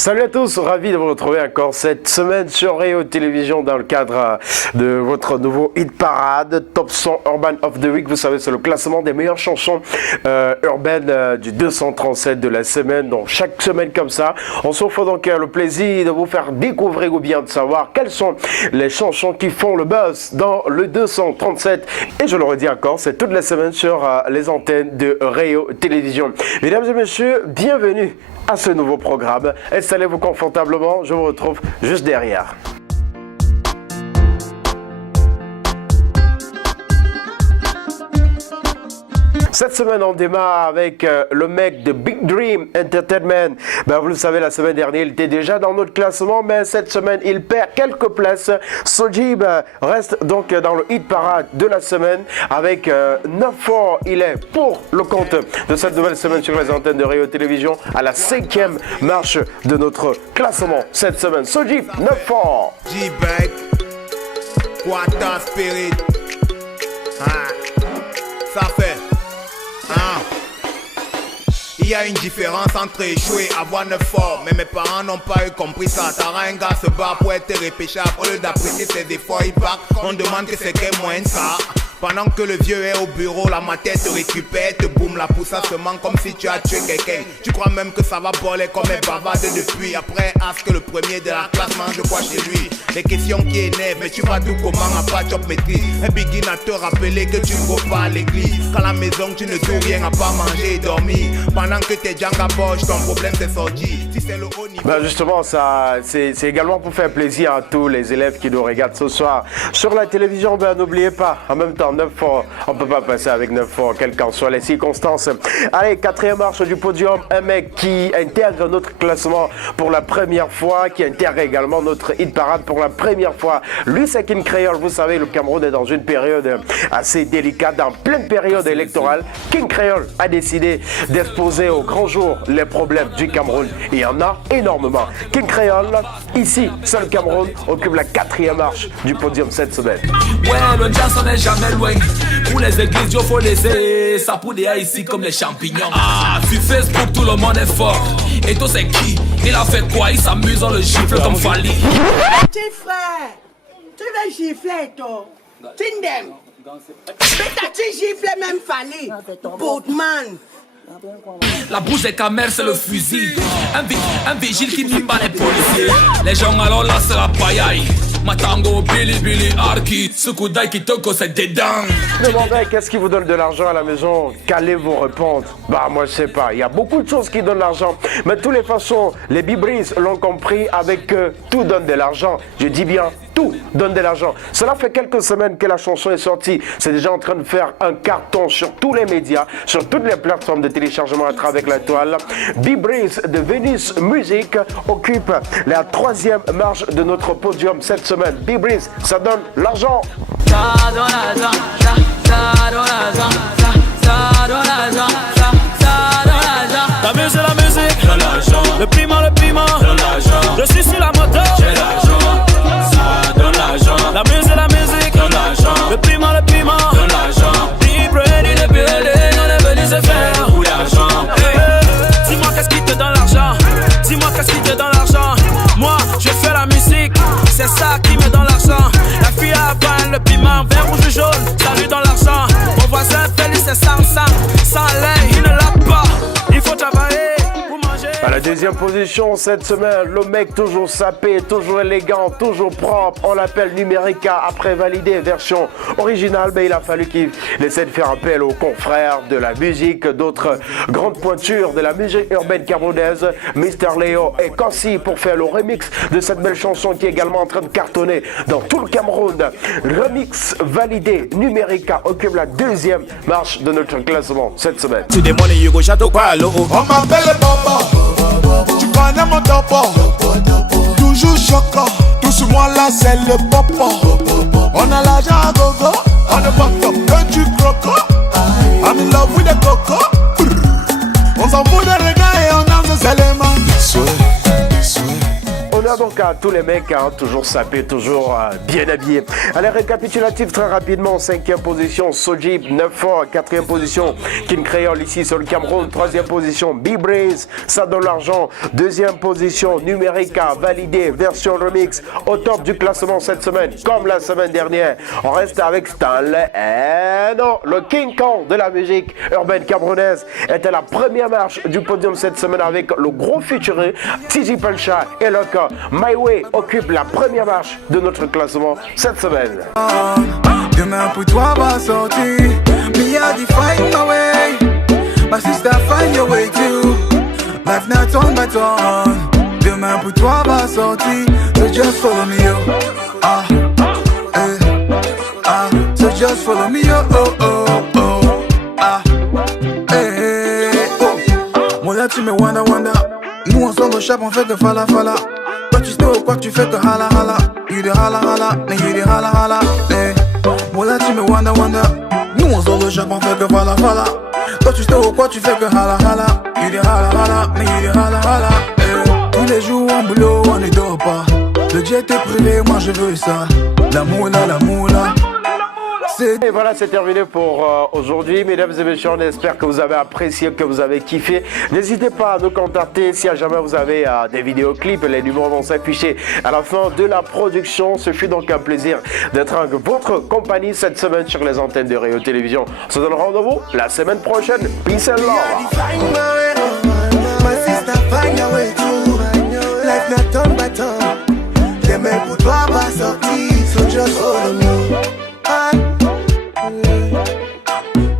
Salut à tous, ravi de vous retrouver encore cette semaine sur Réo Télévision dans le cadre de votre nouveau hit parade Top 100 Urban of the Week. Vous savez, c'est le classement des meilleures chansons urbaines du 237 de la semaine. Donc chaque semaine comme ça, on s'offre donc le plaisir de vous faire découvrir ou bien de savoir quelles sont les chansons qui font le buzz dans le 237. Et je le redis encore, c'est toute la semaine sur les antennes de Réo Télévision. Mesdames et messieurs, bienvenue à ce nouveau programme. Installez-vous confortablement, je vous retrouve juste derrière. Cette semaine, on démarre avec le mec de Big Dream Entertainment. Vous le savez, la semaine dernière, il était déjà dans notre classement, mais cette semaine, il perd quelques places. Sojib reste donc dans le hit parade de la semaine avec 9 fois. Il est pour le compte de cette nouvelle semaine sur les antennes de Réo Télévision à la 5e marche de notre classement cette semaine. Sojib, 9 fois. G-Bag, Quata Spirit. Ça fait. Il y a une différence entre échouer et avoir 9 forts. Mais mes parents n'ont pas eu compris ça. Taranga se bat pour être repêchable. Au lieu d'apprécier ses défauts, il part. On demande que c'est quel moyen ça. Pendant que le vieux est au bureau, la matière te récupère, te boum, la pousse à seulement comme si tu as tué quelqu'un. Tu crois même que ça va voler comme un bavade depuis. Après, Ask le premier de la classe mange quoi chez lui. Les questions qui énervent, mais tu vas tout comment à pas job maîtrise. Un begin à te rappeler que tu ne vas pas à l'église. Qu'à la maison tu ne dois rien à pas manger et dormir. Pendant que t'es Django Bosch, ton problème c'est sorti. Si c'est le haut niveau. Justement, ça, c'est également pour faire plaisir à tous les élèves qui nous regardent ce soir sur la télévision. N'oubliez pas, en même temps, 9 fois, on ne peut pas passer avec 9 fois, quelles qu'en soient les circonstances. Allez, 4e marche du podium, un mec qui intègre notre classement pour la première fois, qui intègre également notre hit parade pour la première fois. Lui, c'est King Creole. Vous savez, le Cameroun est dans une période assez délicate, en pleine période électorale. King Creole a décidé d'exposer au grand jour les problèmes du Cameroun. Il y en a énormément. King Creole, ici, seul Cameroun, occupe la 4e marche du podium cette semaine. Ouais, le jazz on n'est jamais loin. Pour les églises, il faut laisser ça pour des ici comme les champignons. Sur Facebook, tout le monde est fort. Et toi, c'est qui? Il a fait quoi? Il s'amuse en le gifle comme Fali. Petit frère, tu veux gifler, toi? Tindem. Mais t'as-tu giflé même Fali? Boutman. La bouche des camères, c'est le fusil. Un vigile qui mime pas les policiers. Les gens, alors là, c'est la paillaille. Matango, Billy, Arki, ce coup d'œil qui te c'est des dents. Demandez qu'est-ce qui vous donne de l'argent à la maison? Qu'allez-vous répondre? Moi je sais pas, il y a beaucoup de choses qui donnent l'argent. Mais de toutes les façons, les Bibris l'ont compris avec tout donne de l'argent. Je dis bien, tout donne de l'argent. Cela fait quelques semaines que la chanson est sortie. C'est déjà en train de faire un carton sur tous les médias, sur toutes les plateformes de téléchargement à travers la toile. Bibris de Venus Music occupe la 3e marche de notre podium cette semaine. Bibris, ça donne l'argent. Ça donne l'argent, ça donne l'argent, ça donne l'argent, ça donne l'argent. La musique, donne l'argent. Le piment, donne l'argent. Je suis sur la moto, j'ai l'argent. Ça donne l'argent. La musique, donne l'argent. Le piment, donne l'argent. Deep ready, le building, on est venu se faire beaucoup d'argent. Dis-moi qu'est-ce qui te donne l'argent. Dis-moi qu'est-ce qui te donne l'argent. Moi, je fais la musique, c'est ça qui me donne l'argent. La fille a peint le piment, vert, rouge ou jaune, ça lui donne l'argent. Mon voisin Félix c'est sans lait, il ne l'a pas. Il faut travailler pour manger. À la 2e position cette semaine, le mec toujours sapé, toujours élégant, toujours propre. On l'appelle Numérica après validé version originale. Il a fallu qu'il essaie de faire appel aux confrères de la musique, d'autres grandes pointures de la musique urbaine camerounaise, Mr. Léo et Kansi pour faire le remix de cette belle chanson qui est également en train de cartonner dans tout le Cameroun. Remix validé, Numérica occupe la 2e marche de notre classement cette semaine. Tu demandes Hugo Château pas l'eau. On m'appelle Papa, tu connais mon topo. Toujours choquant, tout sur moi là c'est le papa. On a l'argent à gogo, on ne voit que du croco. I'm in love with the coco. On s'en fout des regards et on danse seulement. On a donc donc à tous les mecs, hein, toujours sapés, toujours bien habillés. Allez, récapitulatif très rapidement. 5e position, Soji, 9 fois. 4e position, King Creole ici sur le Cameroun. 3e position, B-Breeze, ça donne l'argent. 2e position, Numérica, validé, version remix. Au top du classement cette semaine, comme la semaine dernière. On reste avec Stanley. Et non, le King Kong de la musique urbaine camerounaise était à la première marche du podium cette semaine avec le gros featuring Tiji Pancha et Loco. My Way occupe la première marche de notre classement cette semaine. Demain pour toi va sortir. Me I define my way. My sister find your way too. Life not on but on. Demain pour toi va sortir. So just follow me yo. So just follow me yo. Moi là tu me wanda. Nous on sort au chap on fait que fala. Toi tu sais ou quoi tu fais que hala. You de hala, mais you de hala. Moi là tu me wanda. Nous on sort au chap on fait que fala. Toi tu sais ou quoi tu fais que hala. You de hala, mais you de hala. Tous les jours en boulot on ne dort pas. Le jet est privé, moi je veux ça. La moula. Et voilà, c'est terminé pour aujourd'hui. Mesdames et messieurs, on espère que vous avez apprécié, que vous avez kiffé. N'hésitez pas à nous contacter si jamais vous avez des vidéoclips. Les numéros vont s'afficher à la fin de la production. Ce fut donc un plaisir d'être avec votre compagnie cette semaine sur les antennes de Réo Télévision. On se donne rendez-vous la semaine prochaine. Peace and love.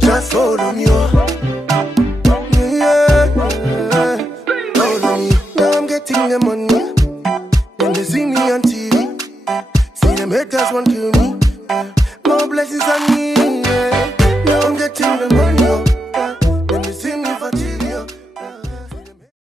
Just follow me, follow me. Now I'm getting the money. When they see me on TV, see them haters want to kill me.